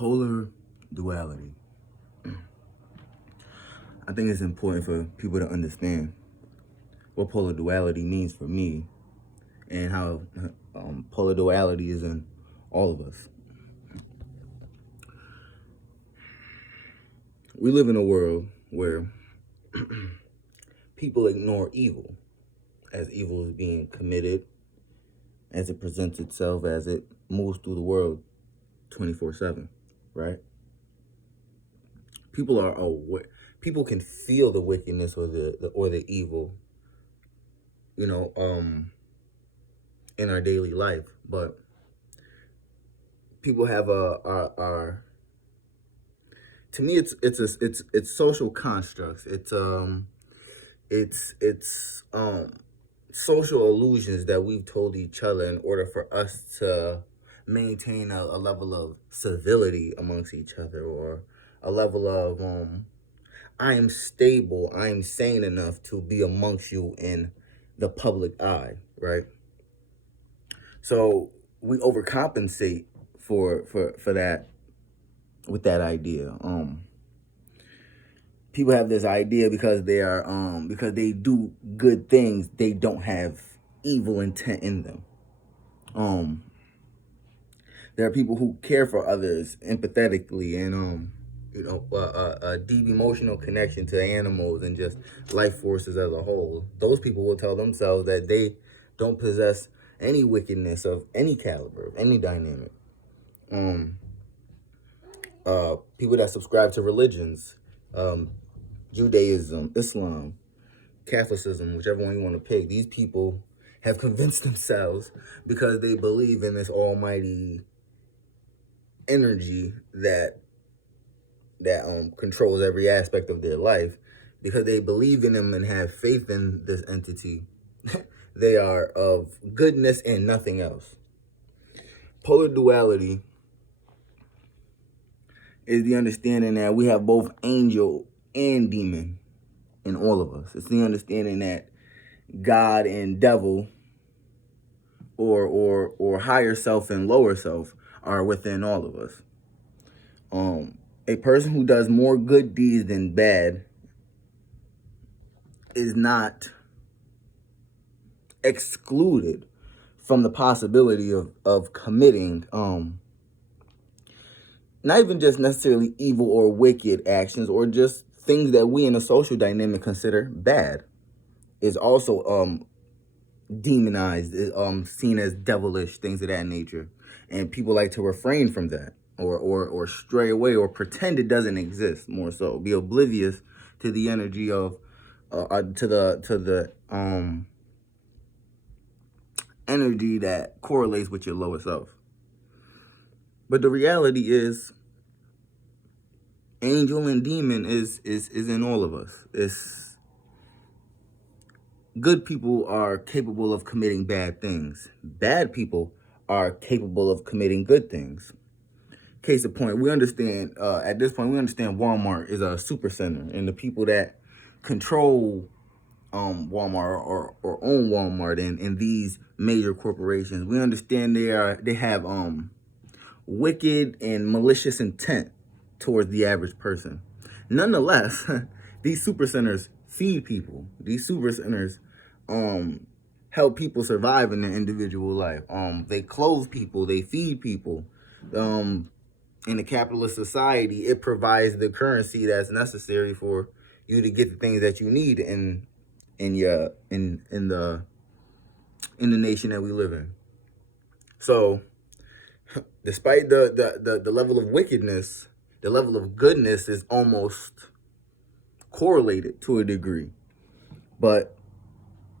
Polar duality. I think it's important for people to understand what polar duality means for me and how polar duality is in all of us. We live in a world where people ignore evil as evil is being committed, as it presents itself, as it moves through the world 24/7, right? People are aware. People can feel the wickedness or the evil, in our daily life. But people have are to me it's social constructs. It's social illusions that we've told each other in order for us to maintain a level of civility amongst each other, or a level of I am stable, I am sane enough to be amongst you in the public eye, right? So we overcompensate for that with that idea. People have this idea because because they do good things, they don't have evil intent in them. There are people who care for others empathetically and a deep emotional connection to animals and just life forces as a whole. Those people will tell themselves that they don't possess any wickedness of any caliber, of any dynamic. People that subscribe to religions, Judaism, Islam, Catholicism, whichever one you want to pick, these people have convinced themselves, because they believe in this almighty energy that controls every aspect of their life, because they believe in them and have faith in this entity. They are of goodness and nothing else. Polar duality is the understanding that we have both angel and demon in all of us. It's the understanding that God and devil, or higher self and lower self, are within all of us. A person who does more good deeds than bad is not excluded from the possibility of committing not even just necessarily evil or wicked actions, or just things that we in a social dynamic consider bad, is also demonized, seen as devilish, things of that nature. And people like to refrain from that, or stray away, or pretend it doesn't exist, more so be oblivious to the energy of to the energy that correlates with your lower self. But the reality is, angel and demon is in all of us. It's good people are capable of committing bad things. Bad people are capable of committing good things. Case in point, we understand at this point, we understand Walmart is a super center, and the people that control Walmart or own Walmart and these major corporations, we understand they have wicked and malicious intent towards the average person. Nonetheless, these super centers feed people. These super centers help people survive in their individual life. They clothe people, they feed people. In a capitalist society, it provides the currency that's necessary for you to get the things that you need in the nation that we live in. So, despite the level of wickedness, the level of goodness is almost correlated to a degree. But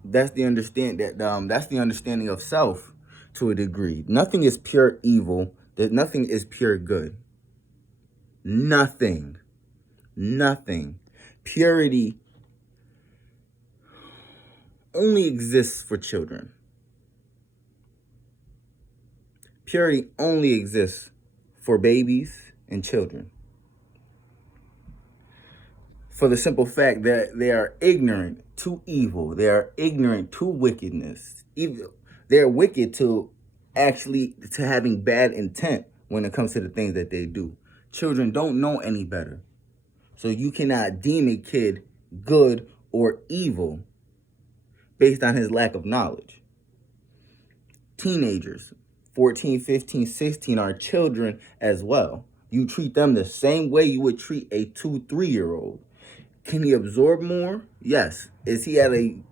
that's the understanding of self to a degree. Nothing is pure evil. Nothing is pure good. Nothing. Purity only exists for children. Purity only exists for babies and children. For the simple fact that they are ignorant to evil. They are ignorant to wickedness. They're wicked to having bad intent when it comes to the things that they do. Children don't know any better. So you cannot deem a kid good or evil based on his lack of knowledge. Teenagers, 14, 15, 16, are children as well. You treat them the same way you would treat a 2, 3-year-old. Can he absorb more? Yes. Is he at an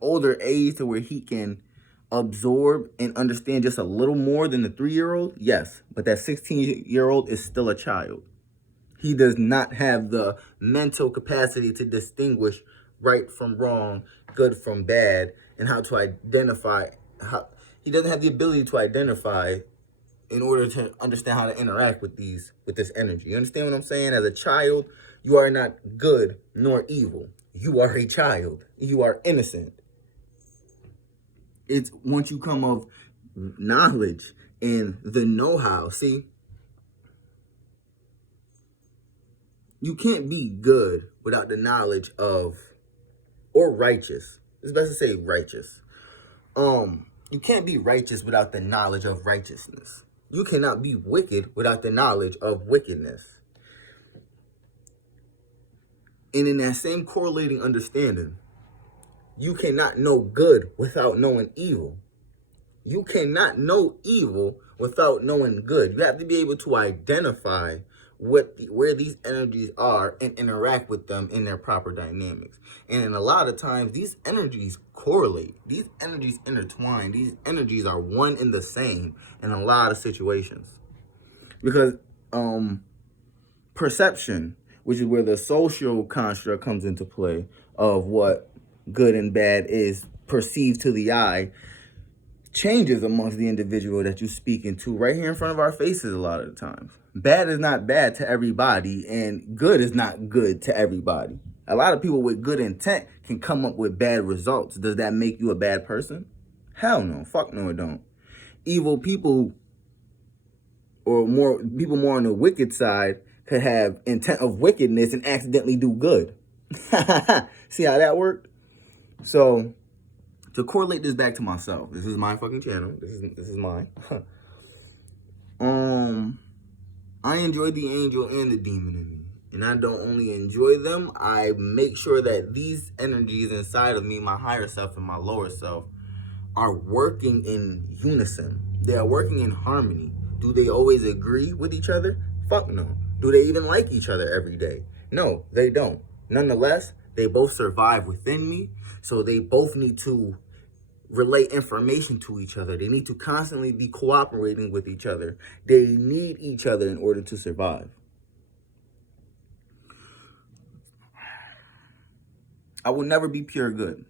older age to where he can absorb and understand just a little more than the 3-year-old? Yes. But that 16-year-old is still a child. He does not have the mental capacity to distinguish right from wrong, good from bad, and how to identify. He doesn't have the ability to identify in order to understand how to interact with this energy. You understand what I'm saying? As a child, you are not good nor evil. You are a child. You are innocent. It's once you come of knowledge and the know-how. See, you can't be good without the knowledge of, or righteous. It's best to say righteous. You can't be righteous without the knowledge of righteousness. You cannot be wicked without the knowledge of wickedness. And in that same correlating understanding, you cannot know good without knowing evil. You cannot know evil without knowing good. You have to be able to identify where these energies are and interact with them in their proper dynamics. And in a lot of times, these energies correlate. These energies intertwine. These energies are one and the same in a lot of situations. Because perception, which is where the social construct comes into play of what good and bad is perceived to the eye, changes amongst the individual that you're speaking to right here in front of our faces a lot of the times. Bad is not bad to everybody, and good is not good to everybody. A lot of people with good intent can come up with bad results. Does that make you a bad person? Hell no. Fuck no, it don't. Evil people, or more people more on the wicked side, could have intent of wickedness and accidentally do good. See how that worked? So to correlate this back to myself, this is my fucking channel. This is mine. I enjoy the angel and the demon in me. And I don't only enjoy them, I make sure that these energies inside of me, my higher self and my lower self, are working in unison. They are working in harmony. Do they always agree with each other? Fuck no. Do they even like each other every day? No, they don't. Nonetheless, they both survive within me, so they both need to relay information to each other. They need to constantly be cooperating with each other. They need each other in order to survive. I will never be pure good.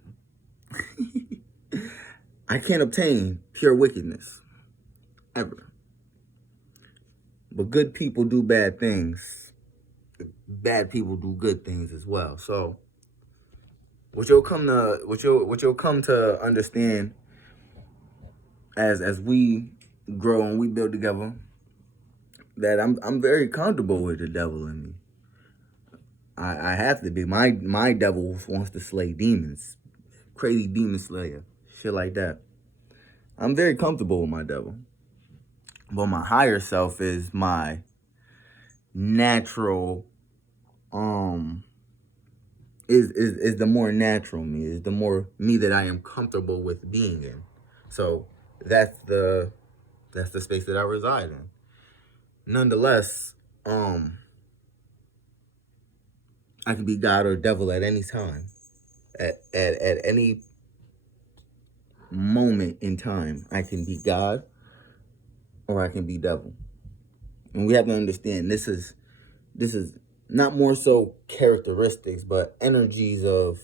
I can't obtain pure wickedness, ever. But good people do bad things. Bad people do good things as well. So what you'll come to understand as we grow and we build together, that I'm very comfortable with the devil in me. I have to be. My devil wants to slay demons. Crazy demon slayer. Shit like that. I'm very comfortable with my devil. But my higher self is my natural, is the more natural me, is the more me that I am comfortable with being in. So that's the space that I reside in. Nonetheless, I can be God or devil at any time. At any moment in time, I can be God or I can be devil. And we have to understand this is not more so characteristics, but energies of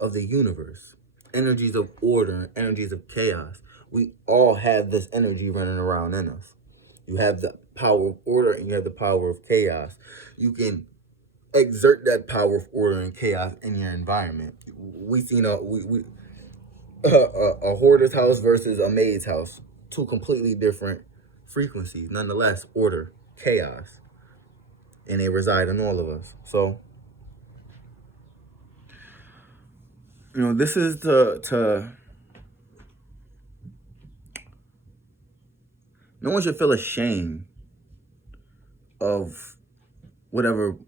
the universe, energies of order, energies of chaos. We all have this energy running around in us. You have the power of order and you have the power of chaos. You can exert that power of order and chaos in your environment. We've seen a hoarder's house versus a maid's house. Two completely different frequencies. Nonetheless, order, chaos. And they reside in all of us. So, this is to No one should feel ashamed of whatever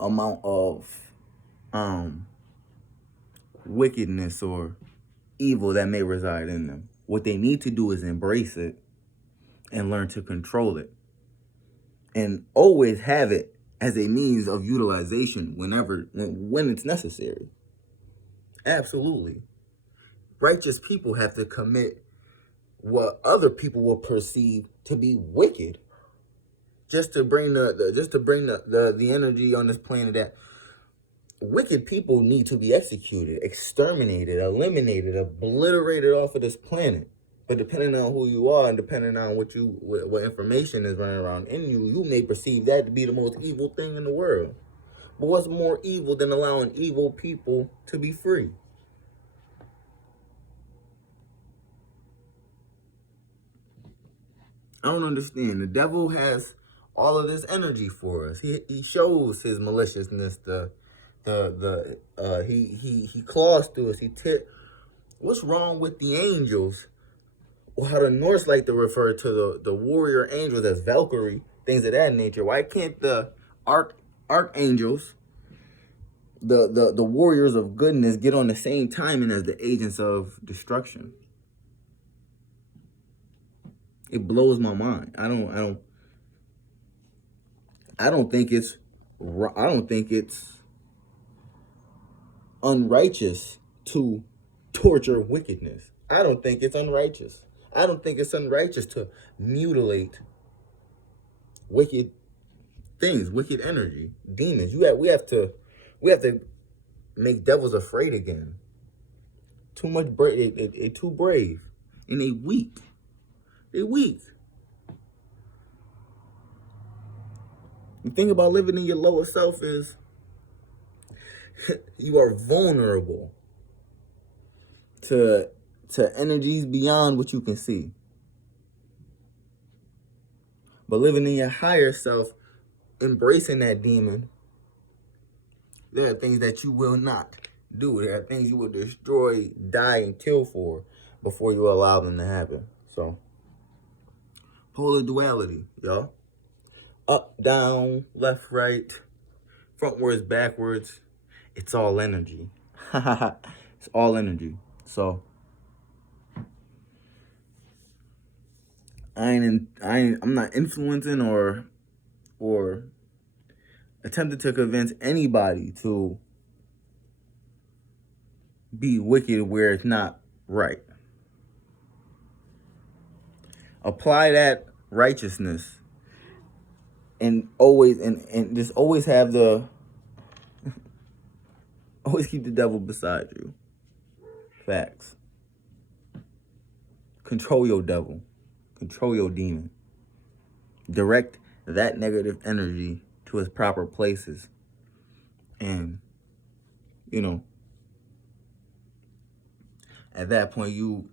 amount of wickedness or evil that may reside in them. What they need to do is embrace it and learn to control it, and always have it as a means of utilization when it's necessary. Absolutely. Righteous people have to commit what other people will perceive to be wicked, just to bring the energy on this planet that wicked people need to be executed, exterminated, eliminated, obliterated off of this planet. But depending on who you are and depending on what information is running around in you, you may perceive that to be the most evil thing in the world. But what's more evil than allowing evil people to be free? I don't understand. The devil has all of this energy for us. He shows his maliciousness. He claws through us. What's wrong with the angels? Or how the Norse like to refer to the warrior angels as Valkyrie, things of that nature. Why can't the archangels, the warriors of goodness, get on the same timing as the agents of destruction? It blows my mind. I don't think it's unrighteous to torture wickedness. I don't think it's unrighteous. I don't think it's unrighteous to mutilate wicked things, wicked energy, demons. We have to make devils afraid again. Too much brave. They too brave, and they weak. They weak. The thing about living in your lower self is you are vulnerable to energies beyond what you can see. But living in your higher self, embracing that demon, there are things that you will not do. There are things you will destroy, die, and kill for before you allow them to happen. So, polar duality, y'all. Up, down, left, right, frontwards, backwards. It's all energy. It's all energy. So, I'm not influencing or attempting to convince anybody to be wicked where it's not right. Apply that righteousness and just always have always keep the devil beside you. Facts. Control your devil. Control your demon. Direct that negative energy to its proper places. And, at that point, you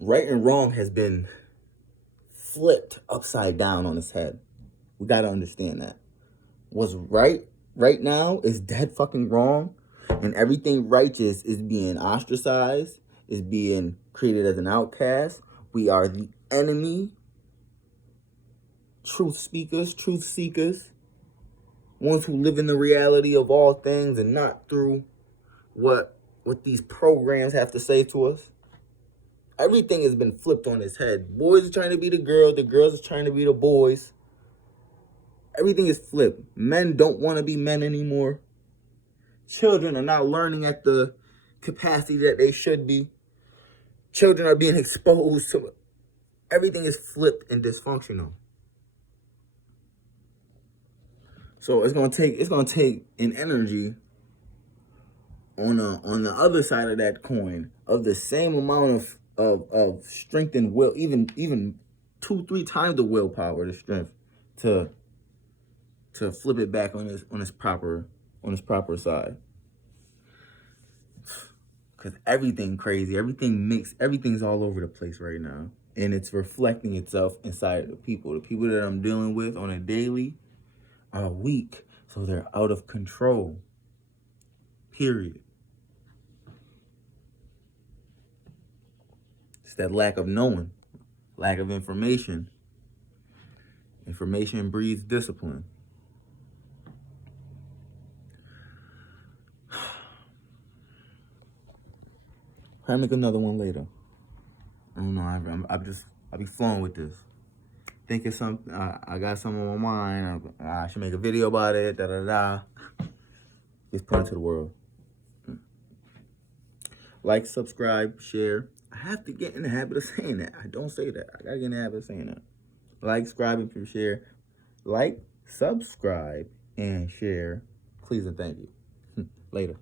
right and wrong has been flipped upside down on its head. We got to understand that. What's right now is dead fucking wrong, and everything righteous is being ostracized, is being treated as an outcast. We are the enemy. Truth speakers, truth seekers, ones who live in the reality of all things and not through what these programs have to say to us. Everything has been flipped on its head. Boys are trying to be the girls are trying to be the boys. Everything is flipped. Men don't want to be men anymore. Children are not learning at the capacity that they should be. Children are being exposed to everything is flipped and dysfunctional. So it's gonna take an energy on the other side of that coin of the same amount of strength and will, even 2-3 times the willpower, the strength to flip it back on its proper side. Cause everything crazy, everything mixed, everything's all over the place right now, and it's reflecting itself inside of the people. The people that I'm dealing with on a daily are weak, so they're out of control. Period. that lack of knowing, lack of information. Information breeds discipline. I'll make another one later. I don't know. I be flowing with this. Thinking something. I got something on my mind. I should make a video about it. Da da da. Just put it to the world. Like, subscribe, share. I have to get in the habit of saying that. I don't say that. I gotta get in the habit of saying that. Like, subscribe, and share. Like, subscribe, and share. Please and thank you. Later.